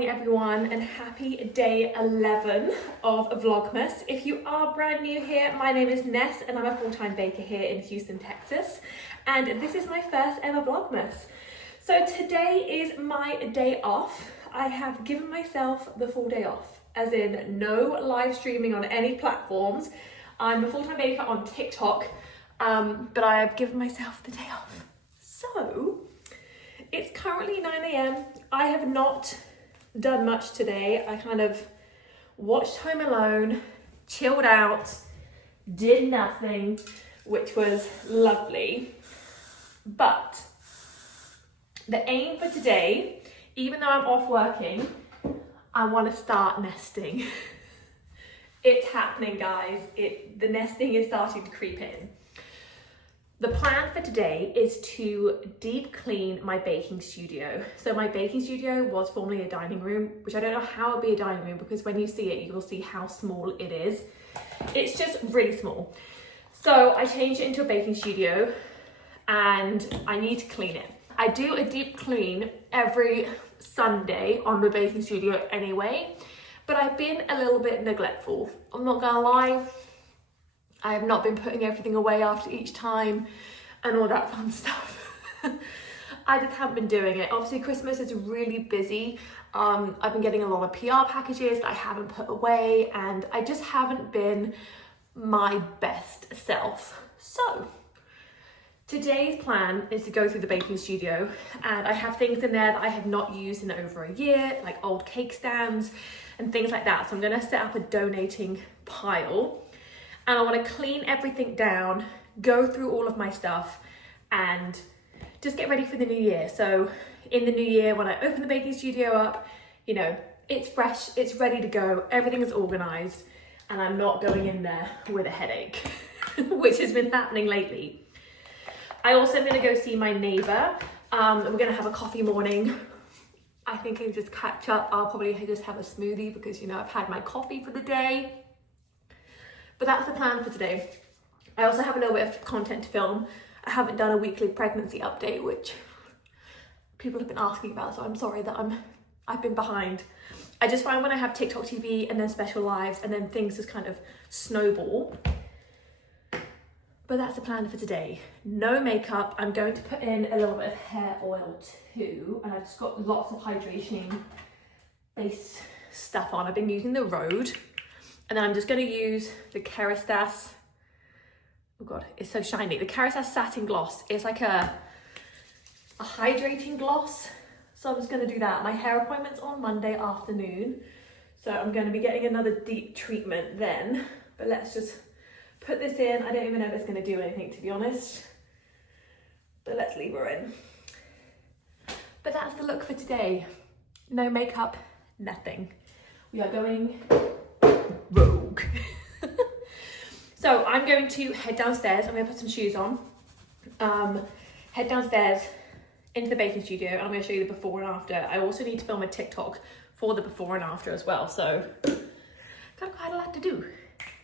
morning everyone, and happy day 11 of Vlogmas. If you are brand new here, my name is Ness and I'm a full-time baker here in Houston, Texas. And this is my first ever Vlogmas. So today is my day off. I have given myself the full day off, as in no live streaming on any platforms. I'm a full-time baker on TikTok, but I have given myself the day off. So it's currently 9 a.m. I have not done much today. I kind of watched Home Alone, chilled out, did nothing, which was lovely. But the aim for today, even though I'm off working, I want to start nesting. It's happening, guys. The nesting is starting to creep in. The plan for today is to deep clean my baking studio. So my baking studio was formerly a dining room, which I don't know how it'd be a dining room because when you see it, you will see how small it is. It's just really small. So I changed it into a baking studio and I need to clean it. I do a deep clean every Sunday on the baking studio anyway, but I've been a little bit neglectful. I'm not gonna lie. I have not been putting everything away after each time and all that fun stuff. I just haven't been doing it. Obviously Christmas is really busy. I've been getting a lot of PR packages that I haven't put away and I just haven't been my best self. So today's plan is to go through the baking studio and I have things in there that I have not used in over a year, like old cake stands and things like that. So I'm gonna set up a donating pile. And I want to clean everything down, go through all of my stuff and just get ready for the new year. So in the new year, when I open the baking studio up, you know, it's fresh, it's ready to go, everything is organized and I'm not going in there with a headache, which has been happening lately. I also am going to go see my neighbor. We're going to have a coffee morning. I think I'll just catch up. I'll probably just have a smoothie because, you know, I've had my coffee for the day. But that's the plan for today. I also have a little bit of content to film. I haven't done a weekly pregnancy update, which people have been asking about, so I'm sorry that I've been behind. I just find when I have TikTok TV and then special lives and then things just kind of snowball. But that's the plan for today. No makeup. I'm going to put in a little bit of hair oil too, and I've just got lots of hydration base stuff on. I've been using the Rhode. And then I'm just going to use the Kerastase, oh god, it's so shiny. The Kerastase Satin Gloss is like a hydrating gloss. So I'm just going to do that. My hair appointment's on Monday afternoon. So I'm going to be getting another deep treatment then. But let's just put this in. I don't even know if it's going to do anything, to be honest. But let's leave her in. But that's the look for today. No makeup, nothing. We are going rogue. So I'm going to head downstairs. I'm going to put some shoes on, head downstairs into the baking studio and I'm going to show you the before and after. I also need to film a TikTok for the before and after as well, so got quite a lot to do.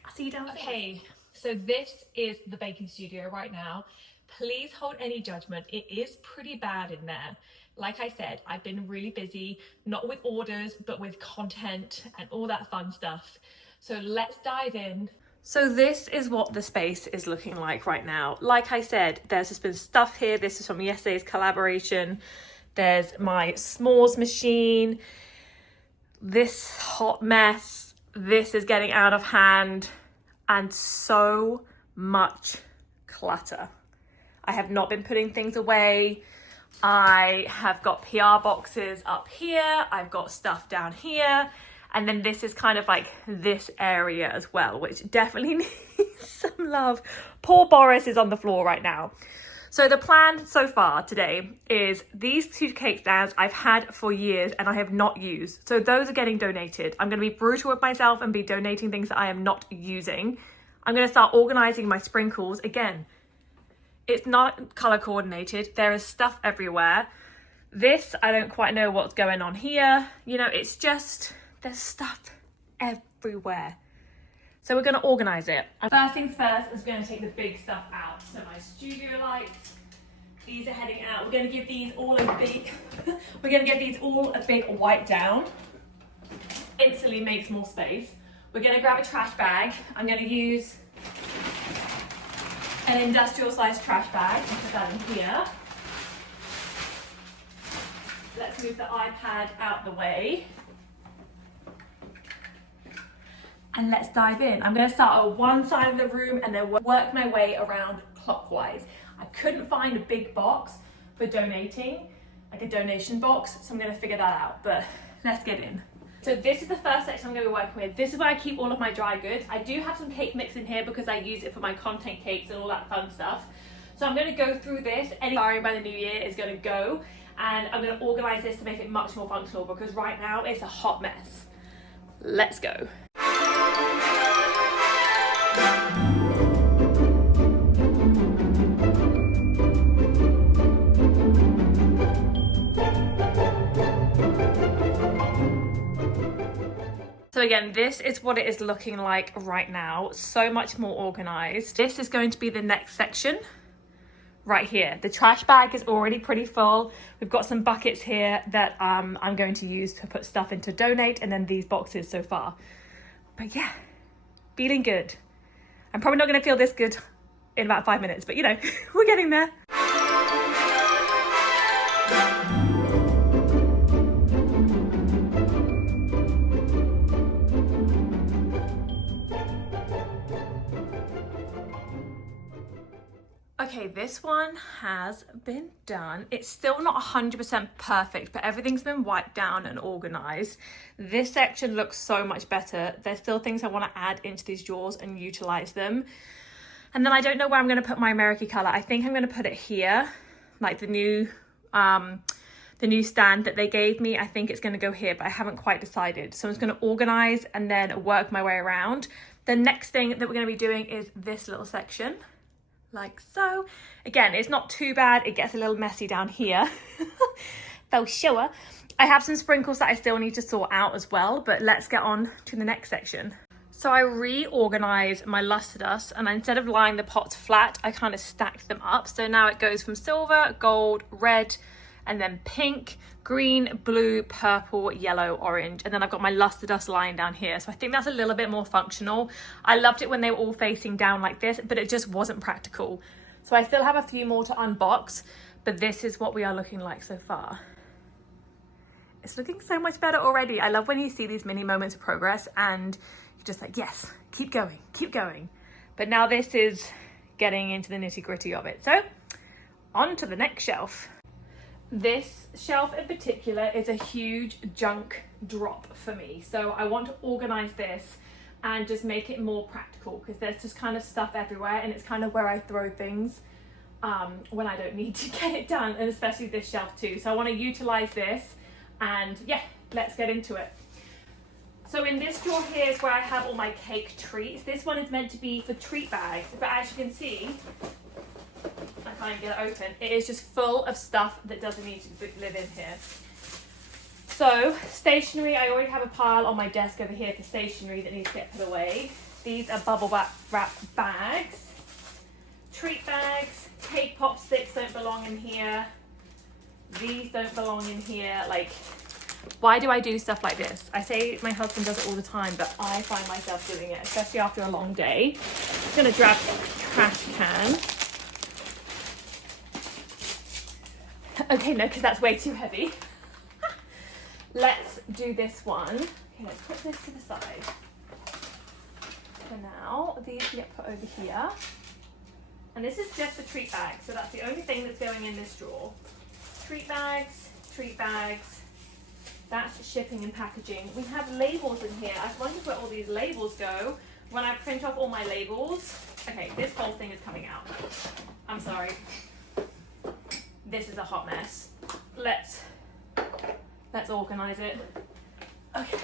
I'll see you downstairs. Okay, so this is the baking studio right now. Please hold any judgment. It is pretty bad in there. Like I said, I've been really busy, not with orders, but with content and all that fun stuff. So let's dive in. So this is what the space is looking like right now. Like I said, there's just been stuff here. This is from yesterday's collaboration. There's my s'mores machine. This hot mess. This is getting out of hand. And so much clutter. I have not been putting things away. I have got PR boxes up here. I've got stuff down here. And then this is kind of like this area as well, which definitely needs some love. Poor Boris is on the floor right now. So the plan so far today is these two cake stands I've had for years and I have not used. So those are getting donated. I'm going to be brutal with myself and be donating things that I am not using. I'm going to start organizing my sprinkles again. It's not color coordinated. There is stuff everywhere. This, I don't quite know what's going on here. You know, it's just, there's stuff everywhere. So we're going to organize it. First things first is going to take the big stuff out. So my studio lights, these are heading out. We're going to give these all a big, we're going to give these all a big wipe down. instantly makes more space. We're gonna grab a trash bag. I'm gonna use an industrial sized trash bag and put that in here. Let's move the iPad out the way. And let's dive in. I'm gonna start at one side of the room and then work my way around clockwise. I couldn't find a big box for donating, like a donation box, so I'm gonna figure that out, but let's get in. So this is the first section I'm gonna be working with. This is where I keep all of my dry goods. I do have some cake mix in here because I use it for my content cakes and all that fun stuff. So I'm gonna go through this. Any expiring by the new year is gonna go, and I'm gonna organize this to make it much more functional because right now it's a hot mess. Let's go. So again, this is what it is looking like right now. So much more organized. This is going to be the next section right here. The trash bag is already pretty full. We've got some buckets here that I'm going to use to put stuff in to donate, and then these boxes so far. But yeah, feeling good. I'm probably not going to feel this good in about 5 minutes, but you know, we're getting there. Okay, this one has been done. It's still not 100% perfect, but everything's been wiped down and organized. This section looks so much better. There's still things I want to add into these drawers and utilize them. And then I don't know where I'm going to put my American color. I think I'm going to put it here, like the new stand that they gave me. I think it's going to go here, but I haven't quite decided. So I'm just going to organize and then work my way around. The next thing that we're going to be doing is this little section. Like so. Again, it's not too bad. It gets a little messy down here. For sure. I have some sprinkles that I still need to sort out as well, but let's get on to the next section. So I reorganized my luster dust, and instead of lying the pots flat, I kind of stacked them up. So now it goes from silver, gold, red, and then pink, green, blue, purple, yellow, orange. And then I've got my luster dust lying down here. So I think that's a little bit more functional. I loved it when they were all facing down like this, but it just wasn't practical. So I still have a few more to unbox, but this is what we are looking like so far. It's looking so much better already. I love when you see these mini moments of progress and you're just like, yes, keep going, keep going. But now this is getting into the nitty-gritty of it. So on to the next shelf. This shelf in particular is a huge junk drop for me. So I want to organize this and just make it more practical because there's just kind of stuff everywhere, and it's kind of where I throw things when I don't need to get it done, and especially this shelf too. So I want to utilize this, and yeah, let's get into it. So in this drawer here is where I have all my cake treats. This one is meant to be for treat bags, but as you can see, I can't get it open. It is just full of stuff that doesn't need to live in here. So stationery, I already have a pile on my desk over here for stationery that needs to get put away. These are bubble wrap bags, treat bags, cake pop sticks don't belong in here. These don't belong in here. Like, why do I do stuff like this? I say my husband does it all the time, but I find myself doing it, especially after a long day. I'm gonna grab a trash can. Okay, no, because that's way too heavy. Let's do this one. Okay, let's put this to the side. For now, these get put over here. And this is just the treat bag, so that's the only thing that's going in this drawer. Treat bags, that's shipping and packaging. We have labels in here. I've wondered where all these labels go. When I print off all my labels, okay, this whole thing is coming out. I'm sorry. This is a hot mess. Let's organize it. Okay.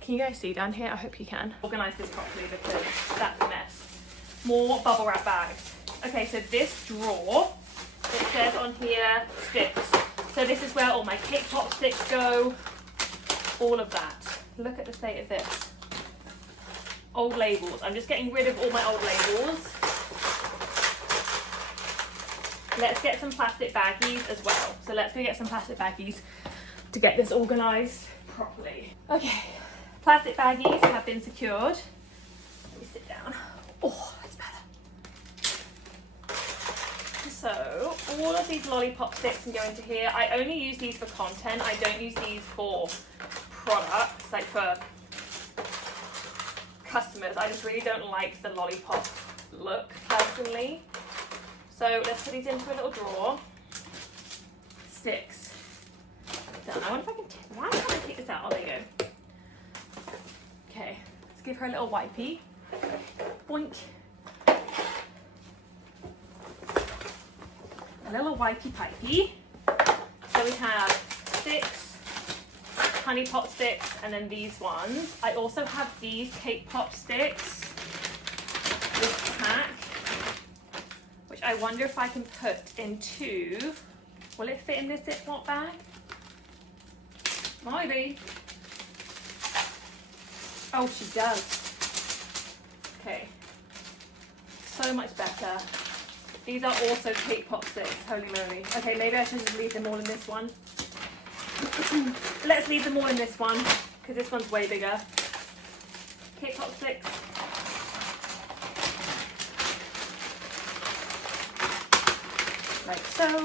Can you guys see down here? I hope you can. Organize this properly because that's a mess. More bubble wrap bags. Okay, so this drawer, it says on here, sticks. So this is where all my cake pop sticks go. All of that. Look at the state of this. Old labels. I'm just getting rid of all my old labels. Let's get some plastic baggies as well. So let's go get some plastic baggies to get this organized properly. Okay, Plastic baggies have been secured. Let me sit down. Oh, that's better. So all of these lollipop sticks can go into here. I only use these for content. I don't use these for products, like for customers. I just really don't like the lollipop look personally. So let's put these into a little drawer. Sticks. Done. I wonder if I can, why can't I take this out? Oh, there you go. Okay, let's give her a little wipey. Boink. A little wipey pipey. So we have sticks, honey pot sticks, and then these ones. I also have these cake pop sticks, this pack, which I wonder if I can put into, will it fit in this Ziploc bag? Maybe. Oh, she does. Okay. So much better. These are also cake pop sticks. Holy moly. Okay, maybe I should just leave them all in this one. Let's leave them all in this one, because this one's way bigger. Cake pop sticks. Like so.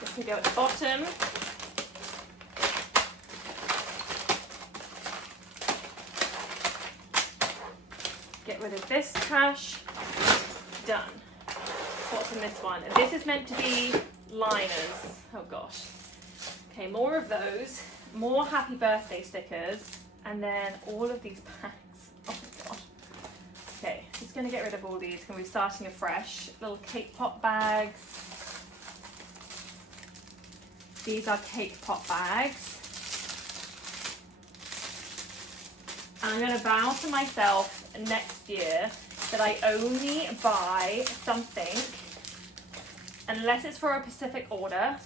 This can go at the bottom. Get rid of this trash. Done. What's in this one? This is meant to be liners. Oh gosh. Okay, more of those. More happy birthday stickers. And then all of these bags. Oh my god. Okay, just going to get rid of all these. Can we be starting afresh? Little cake pop bags. These are cake pop bags. And I'm going to vow to myself next year that I only buy something unless it's for a specific order.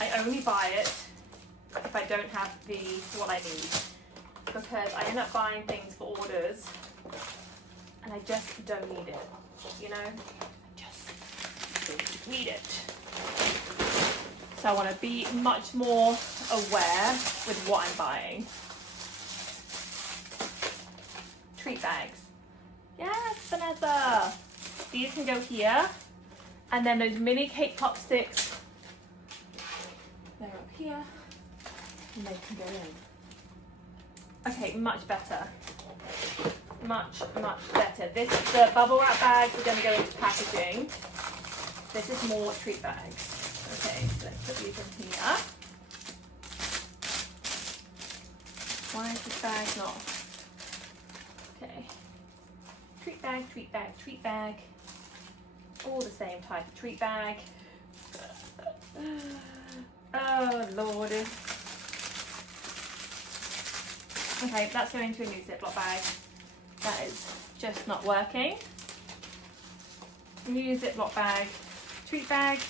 I only buy it if I don't have what I need, because I end up buying things for orders and I just don't need it, you know? I just don't need it. So I want to be much more aware with what I'm buying. Treat bags. Yes, Vanessa. These can go here. And then those mini cake pop sticks, they're up here. And they can go in. Okay, much better. Much, much better. The bubble wrap bags are going to go into packaging. This is more treat bags. Okay, so let's put these in here. Why is this bag not? Okay. Treat bag, treat bag, treat bag. All the same type of treat bag. Oh, Lordy. Okay, that's going into a new Ziploc bag. That is just not working. New Ziploc bag. Treat bags.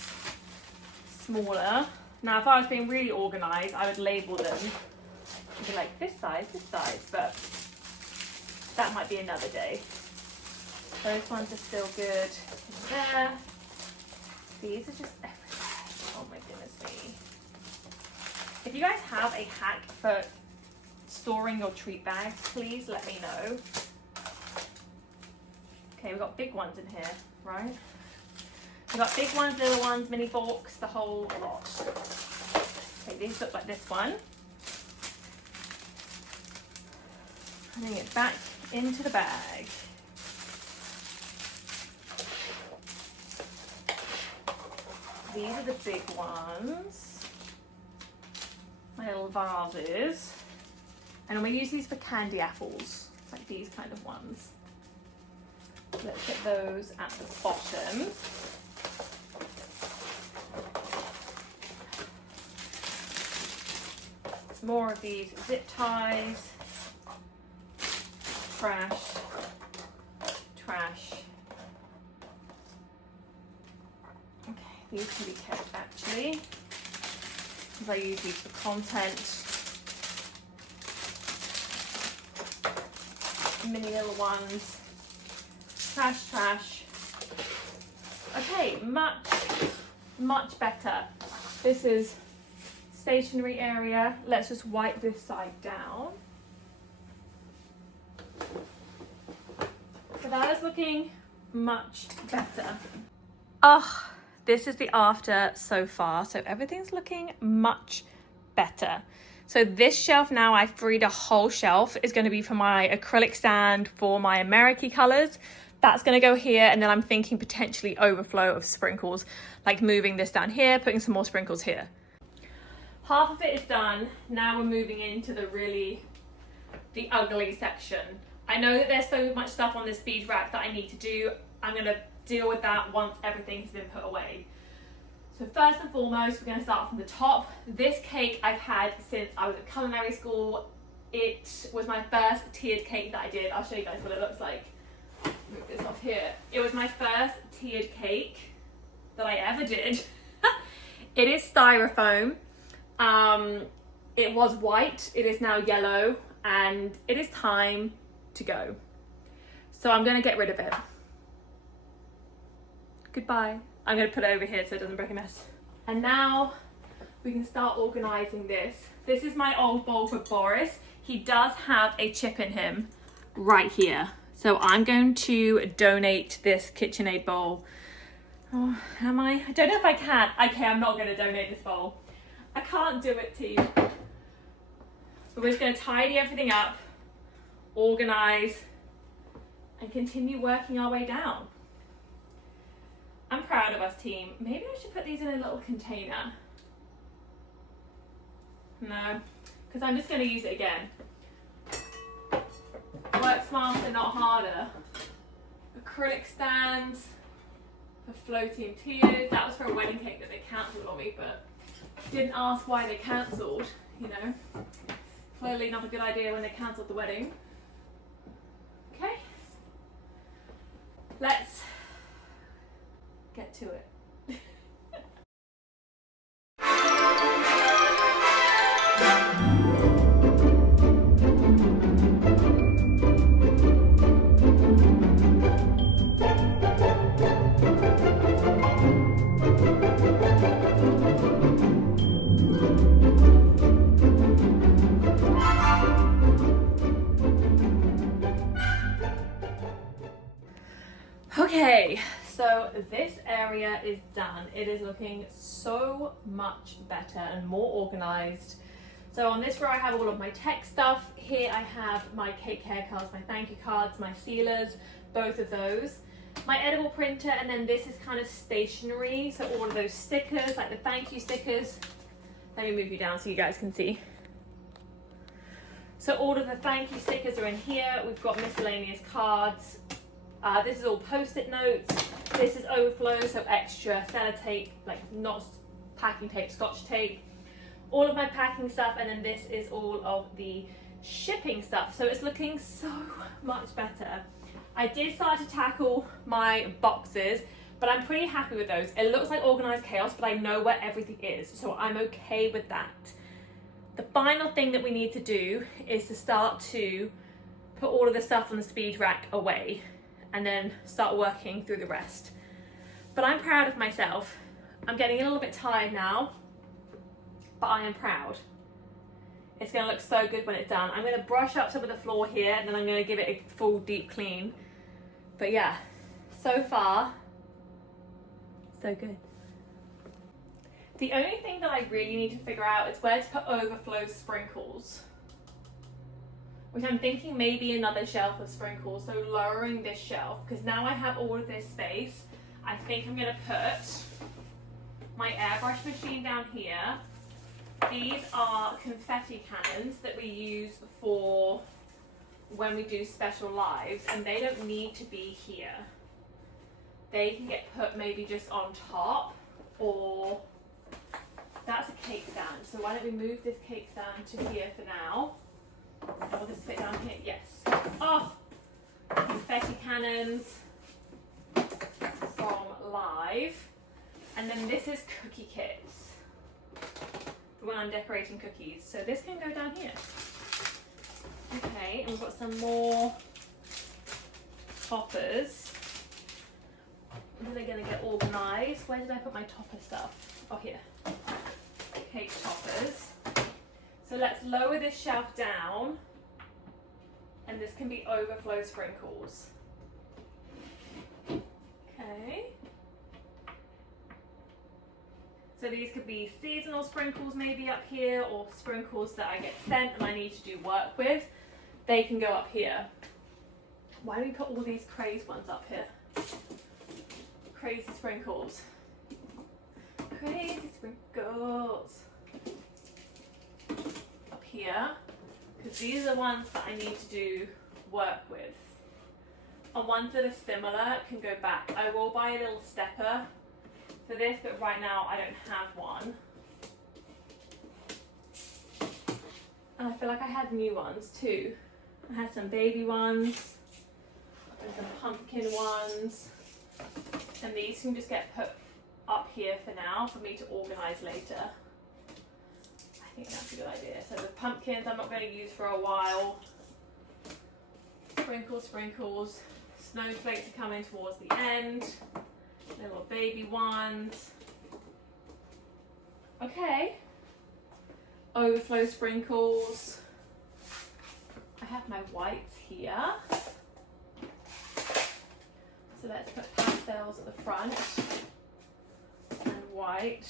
Smaller. Now, if I was being really organised, I would label them. I'd be like, this size, but that might be another day. Those ones are still good in there. These are just everywhere. Oh my goodness me. If you guys have a hack for storing your treat bags, please let me know. Okay, we've got big ones in here, right? We've got big ones, little ones, mini forks, the whole lot. Okay, these look like this one. Putting it back into the bag. These are the big ones. My little vases. And we use these for candy apples, like these kind of ones. Let's get those at the bottom. More of these zip ties. Trash. Trash. Okay, these can be kept actually, because I use these for content. Mini little ones. Trash, trash. Okay, much better. This is stationery area. Let's just wipe this side down. So that is looking much better. Oh, this is the after so far. So everything's looking much better. So this shelf now, I freed a whole shelf, is going to be for my acrylic stand for my American colors. That's going to go here, and then I'm thinking potentially overflow of sprinkles, like moving this down here, putting some more sprinkles here. Half of it is done. Now we're moving into the ugly section. I know that there's so much stuff on this bead rack that I need to do. I'm going to deal with that once everything's been put away. So first and foremost, we're going to start from the top. This cake I've had since I was at culinary school. It was my first tiered cake that I did. I'll show you guys what it looks like. Move this off here. It was my first tiered cake that I ever did. It is styrofoam. It was white. It is now yellow, and it is time to go. So I'm going to get rid of it. Goodbye. I'm going to put it over here so it doesn't break a mess. And now we can start organising this. This is my old bowl for Boris. He does have a chip in him right here. So I'm going to donate this KitchenAid bowl. Oh, am I? I don't know if I can. Okay, I'm not going to donate this bowl. I can't do it to you. But we're just going to tidy everything up, organise, and continue working our way down. I'm proud of us, team. Maybe I should put these in a little container. No, because I'm just going to use it again. Work smarter, not harder. Acrylic stands for floating tears. That was for a wedding cake that they cancelled on me, but didn't ask why they cancelled, you know. Clearly not a good idea when they cancelled the wedding. Okay. Let's get to it. Okay, so this area is done. It is looking so much better and more organized. So on this row I have all of my tech stuff. Here I have my cake care cards, my thank you cards, my sealers, both of those. My edible printer, and then this is kind of stationery. So all of those stickers, like the thank you stickers. Let me move you down so you guys can see. So all of the thank you stickers are in here. We've got miscellaneous cards. This is all post-it notes. This is overflow, so extra sellotape, like not packing tape, scotch tape. All of my packing stuff, and then this is all of the shipping stuff. So it's looking so much better. I did start to tackle my boxes, but I'm pretty happy with those. It looks like organized chaos, but I know where everything is, so I'm okay with that. The final thing that we need to do is to start to put all of the stuff on the speed rack away, and then start working through the rest. But I'm proud of myself. I'm getting a little bit tired now, but I am proud. It's gonna look so good when it's done. I'm gonna brush up some of the floor here, and then I'm gonna give it a full deep clean. But yeah, so far, so good. The only thing that I really need to figure out is where to put overflow sprinkles, which I'm thinking maybe another shelf of sprinkles, so lowering this shelf, because now I have all of this space. I think I'm gonna put my airbrush machine down here. These are confetti cannons that we use for when we do special lives, and they don't need to be here. They can get put maybe just on top, or that's a cake stand. So why don't we move this cake stand to here for now? Will this fit down here? Yes. Oh, confetti cannons from Live. And then this is cookie kits for when I'm decorating cookies. So this can go down here. Okay, and we've got some more toppers. When are they going to get organised? Where did I put my topper stuff? Oh, here. cake toppers. So let's lower this shelf down, and this can be overflow sprinkles. Okay. So these could be seasonal sprinkles maybe up here, or sprinkles that I get sent and I need to do work with. They can go up here. Why do we put all these crazy ones up here? Crazy sprinkles. Crazy sprinkles. Up here. Because these are the ones that I need to do work with. And ones that are similar can go back. I will buy a little stepper for this, but right now I don't have one. And I feel like I had new ones too. I had some baby ones and some pumpkin ones, and these can just get put up here for now for me to organise later. I think that's a good idea. So the pumpkins I'm not going to use for a while. Sprinkles, sprinkles. Snowflakes are coming towards the end. Little baby ones. Okay. Overflow sprinkles. I have my whites here. So let's put pastels at the front. And white.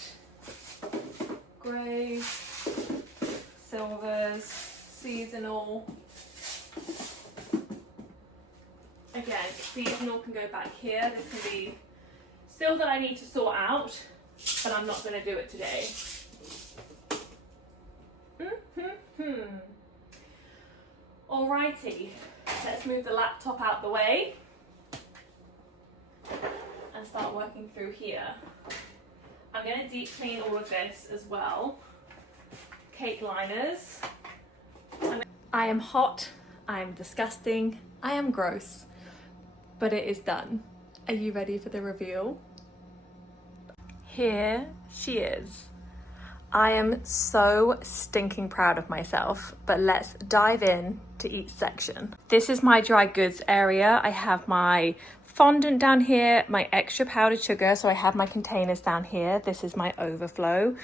Grey. Silvers. Seasonal. Again, seasonal can go back here. This can be still that I need to sort out, but I'm not going to do it today. Alrighty, let's move the laptop out the way and start working through here. I'm going to deep clean all of this as well. Cake liners. I am hot, I am disgusting, I am gross, but it is done. Are you ready for the reveal? Here she is. I am so stinking proud of myself, but let's dive in to each section. This is my dry goods area. I have my fondant down here, my extra powdered sugar, so I have my containers down here. This is my overflow.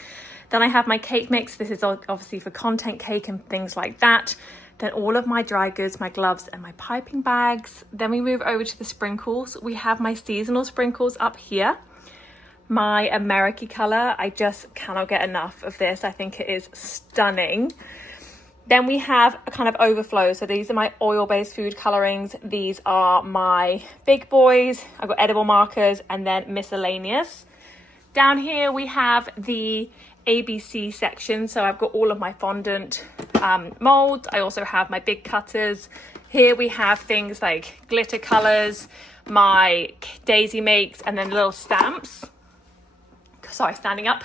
Then I have my cake mix. This is obviously for content cake and things like that. Then all of my dry goods, my gloves and my piping bags. Then we move over to the sprinkles. We have my seasonal sprinkles up here. My American colour, I just cannot get enough of this. I think it is stunning. Then we have a kind of overflow. So these are my oil-based food colorings. These are my big boys. I've got edible markers and then miscellaneous. Down here we have the ABC section. So I've got all of my fondant molds. I also have my big cutters. Here we have things like glitter colors, my daisy makes, and then little stamps. Sorry, standing up.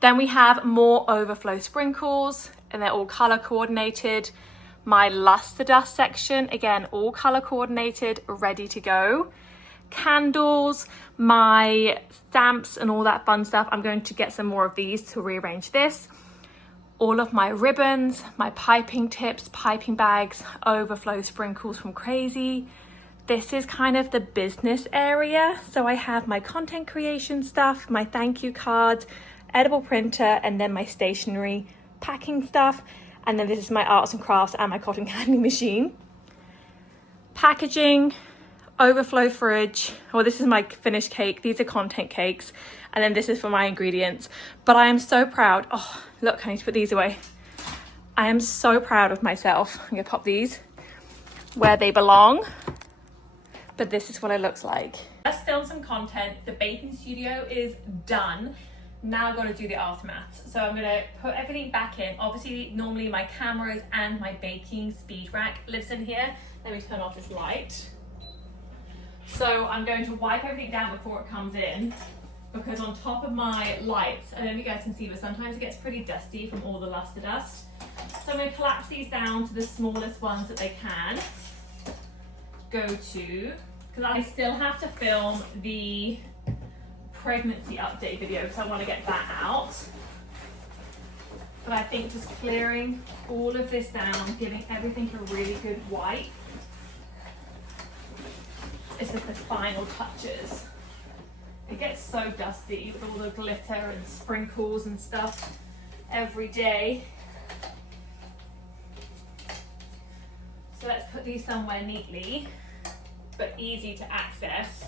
Then we have more overflow sprinkles, and they're all color coordinated. My luster dust section, again, all color coordinated, ready to go. Candles, my stamps and all that fun stuff. I'm going to get some more of these to rearrange this. All of my ribbons, my piping tips, piping bags, overflow sprinkles from Crazy. This is kind of the business area. So I have my content creation stuff, my thank you cards, edible printer, and then my stationery packing stuff. And then this is my arts and crafts and my cotton candy machine. Packaging, overflow fridge. Well, this is my finished cake. These are content cakes. And then this is for my ingredients. But I am so proud. Oh, look, I need to put these away. I am so proud of myself. I'm gonna pop these where they belong. But this is what it looks like. Let's film some content. The baking studio is done. Now I've got to do the aftermath. So I'm gonna put everything back in. Obviously, normally my cameras and my baking speed rack lives in here. Let me turn off this light. So I'm going to wipe everything down before it comes in, because on top of my lights, I don't know if you guys can see, but sometimes it gets pretty dusty from all the luster dust. So I'm gonna collapse these down to the smallest ones that they can go to, because I still have to film the pregnancy update video because I want to get that out. But I think just clearing all of this down, giving everything a really good wipe, is just the final touches. It gets so dusty with all the glitter and sprinkles and stuff. every day. So let's put these somewhere neatly, but easy to access,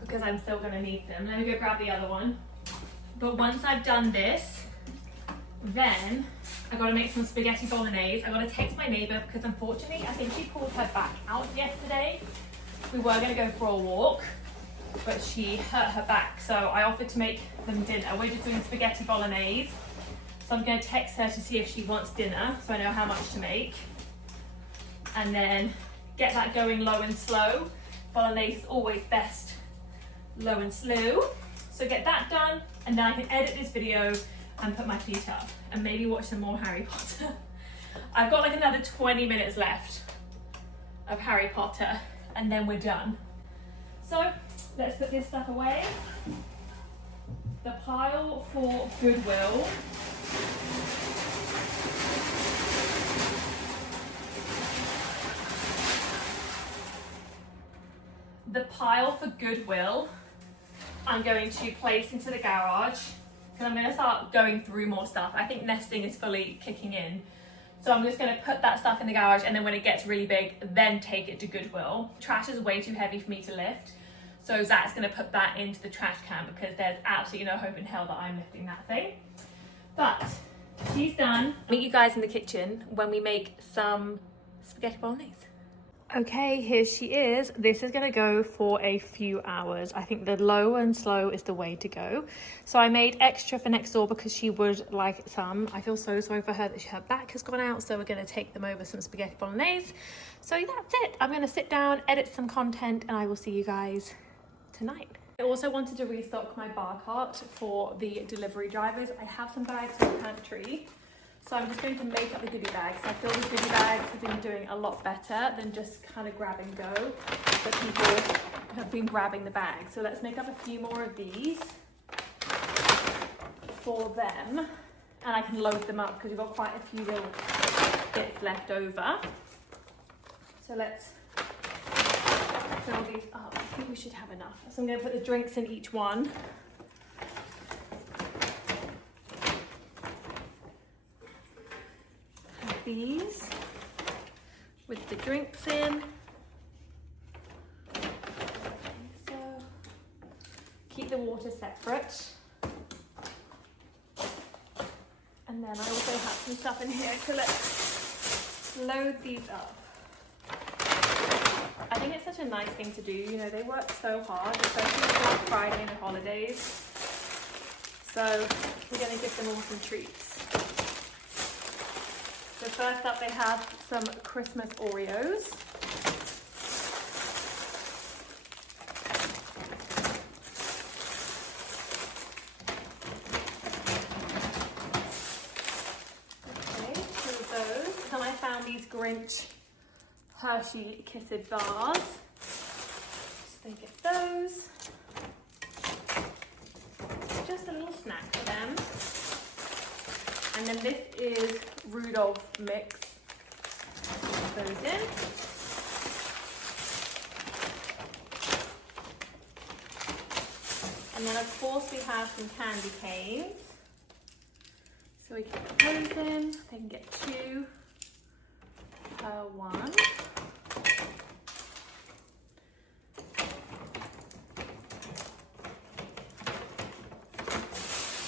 because I'm still gonna need them. Let me go grab the other one. But once I've done this, then I gotta make some spaghetti bolognese. I gotta text my neighbor because unfortunately, I think she pulled her back out yesterday. We were gonna go for a walk, but she hurt her back. So I offered to make them dinner. We're just doing spaghetti bolognese. So I'm gonna text her to see if she wants dinner, so I know how much to make. And then get that going low and slow. Bolognese is always best low and slow. So get that done, and then I can edit this video and put my feet up and maybe watch some more Harry Potter. I've got like another 20 minutes left of Harry Potter and then we're done. So let's put this stuff away. The pile for Goodwill. The pile for Goodwill I'm going to place into the garage, because I'm going to start going through more stuff. I think nesting is fully kicking in. So I'm just going to put that stuff in the garage, and then when it gets really big, then take it to Goodwill. Trash is way too heavy for me to lift. So Zach's going to put that into the trash can, because there's absolutely no hope in hell that I'm lifting that thing. But she's done. Meet you guys in the kitchen when we make some spaghetti bolognese. Okay, here she is. This is gonna go for a few hours. I think the low and slow is the way to go. So I made extra for next door because she would like some. I feel so sorry for her that her back has gone out, so we're gonna take them over some spaghetti bolognese. So that's it. I'm gonna sit down, edit some content, and I will see you guys tonight. I also wanted to restock my bar cart for the delivery drivers. I have some bags in the pantry. So I'm just going to make up the goodie bags. I feel the goodie bags have been doing a lot better than just kind of grab and go. But people have been grabbing the bags. So let's make up a few more of these for them. And I can load them up because we've got quite a few little bits left over. So let's fill these up. I think we should have enough. So I'm going to put the drinks in each one. These with the drinks in. So keep the water separate. And then I also have some stuff in here, so let's load these up. I think it's such a nice thing to do. You know, they work so hard, especially for Black Friday and the holidays. So we're going to give them all some treats. So first up, they have some Christmas Oreos. Okay, 2 of those. Then I found these Grinch Hershey Kissed bars. So they get those. Just a little snack for them. And then this is Rudolph mix. Put those in. And then of course we have some candy canes. So we can put those in. They can get 2 per one.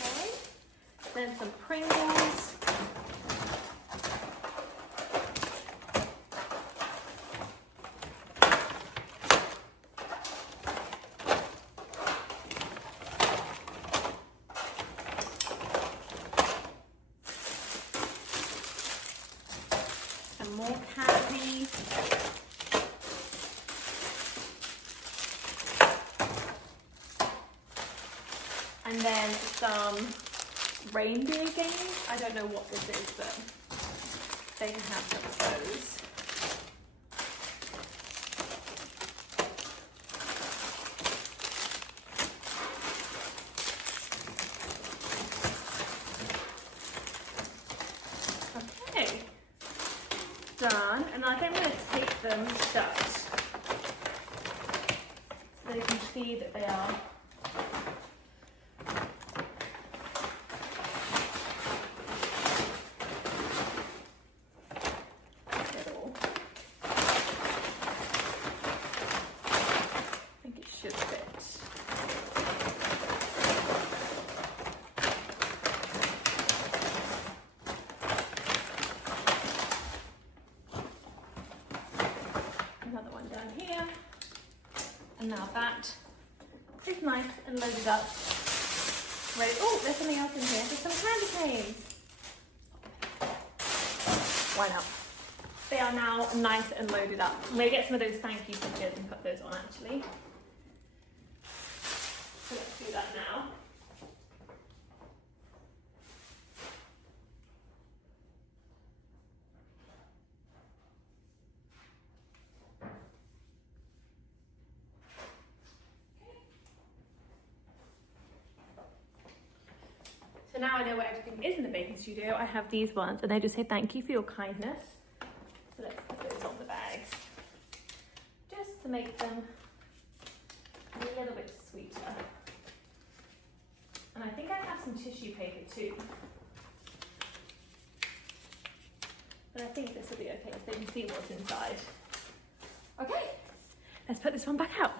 Okay. Then some Pringles. Some more candy. And then some reindeer games. I don't know what this is, but they can have some of those. Okay, done. And I think I'm going to tape them shut so you can see that they are now that is nice and loaded up. Ready. Oh, there's something else in here. There's some candy canes. Why not? They are now nice and loaded up. I'm going to get some of those thank you stickers and put those on actually. So let's do that now. So now I know what everything is in the baking studio. I have these ones and they just say thank you for your kindness. So let's put those on the bags. Just to make them a little bit sweeter. And I think I have some tissue paper too. But I think this will be okay so they can see what's inside. Okay, let's put this one back out.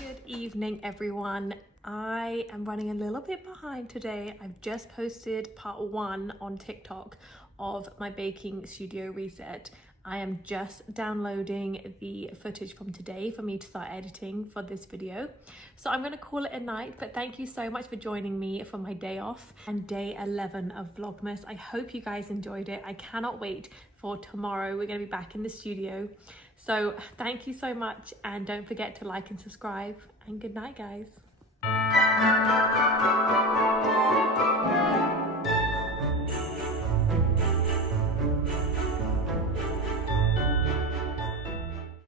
Good evening, everyone. I am running a little bit behind today. I've just posted part 1 on TikTok of my baking studio reset. I am just downloading the footage from today for me to start editing for this video. So I'm going to call it a night, but thank you so much for joining me for my day off and day 11 of Vlogmas. I hope you guys enjoyed it. I cannot wait for tomorrow. We're going to be back in the studio. So thank you so much, and don't forget to like and subscribe, and good night, guys.